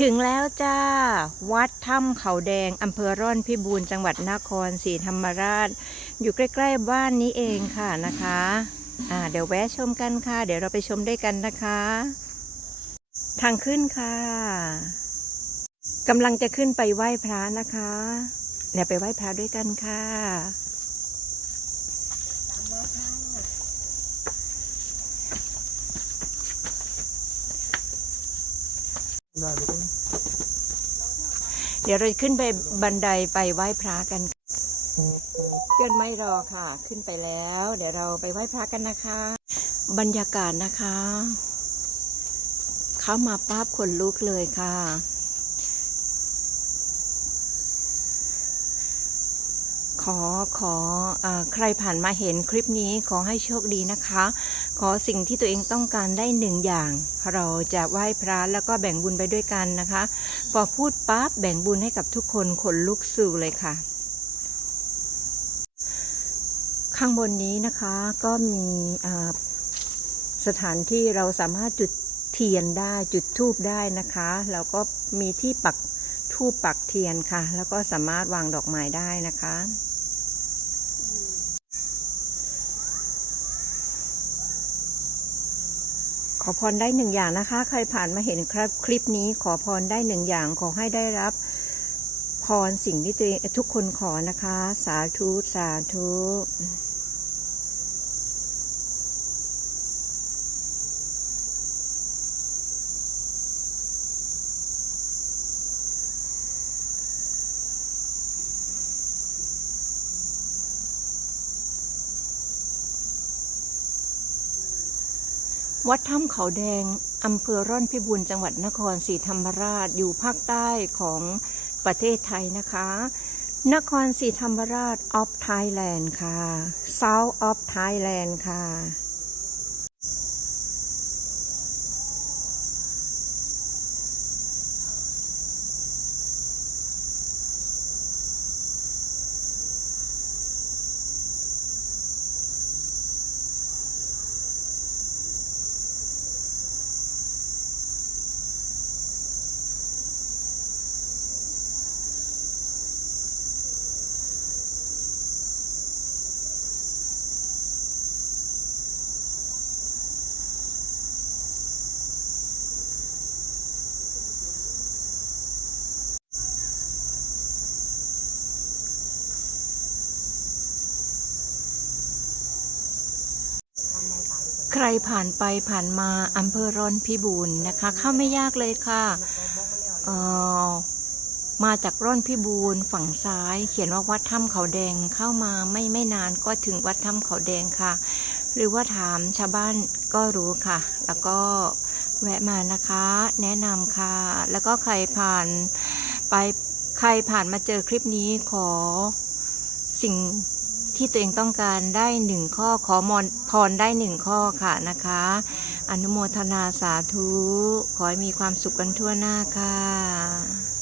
ถึงแล้วจ้า วัดถ้ำเขาแดงอำเภอร่อนพิบูรณ์จังหวัดนครศรีธรรมราช อยู่ใกล้ ๆ บ้านนี้เองค่ะนะคะอ่าเดี๋ยวแวะชมกันค่ะ เดี๋ยวเราไปชมด้วยกันนะคะ ทางขึ้นค่ะกำลังจะขึ้นไปไหว้พระนะคะเดี๋ยวไปไหว้พระด้วยกันค่ะ ได้ไหม เดี๋ยวเราขึ้นไปบันไดไปไหว้พระกันเพื่อนไม่รอค่ะ ขึ้นไปแล้ว เดี๋ยวเราไปไหว้พระกันนะคะ บรรยากาศนะคะ เข้ามาปั๊บขนลุกเลยค่ะ อขออใครผ่านมาเห็นคลิปนี้ขอให้โชคดีนะคะ ขอสิ่งที่ตัวเองต้องการได้หนึ่งอย่าง เราจะไหว้พระแล้วก็แบ่งบุญไปด้วยกันนะคะ พอพูดปั๊บแบ่งบุญให้กับทุกคนขนลุกสู่เลยค่ะ ข้างบนนี้นะคะก็มีสถานที่เราสามารถจุดเทียนได้จุดธูปได้นะคะ แล้วก็มีที่ปักธูปปักเทียนค่ะ แล้วก็สามารถวางดอกไม้ได้นะคะ ขอพรได้หนึ่งอย่างนะคะ ใครผ่านมาเห็นครับคลิปนี้ขอพรได้หนึ่งอย่างขอให้ได้รับ พรสิ่งที่ตัวเองทุกคนขอนะคะ สาธุ สาธุ วัดถ้ำเขาแดงอำเภอร่อนพิบูลจังหวัดนครศรีธรรมราชอยู่ภาคใต้ของประเทศไทยนะคะ นครศรีธรรมราช of Thailand ค่ะ South of Thailand ค่ะ ใครผ่านไปผ่านมาอำเภอร่อนพิบูลนะคะ เข้าไม่ยากเลยค่ะมาจากร่อนพิบูลฝั่งซ้าย เขียนว่าวัดถ้ำเขาแดงเข้ามาไม่ไม่นานก็ถึงวัดถ้ำเขาแดงค่ะ หรือว่าถามชาวบ้านก็รู้ค่ะ แล้วก็แวะมานะคะ แนะนำค่ะ แล้วก็ใครผ่านไปใครผ่านมาเจอคลิปนี้ขอสิ่ง ที่ตัวเองต้องการได้หนึ่งข้อขอมอนพรได้หนึ่งข้อค่ะนะคะ อนุโมทนาสาธุ ขอให้มีความสุขกันทั่วหน้าค่ะ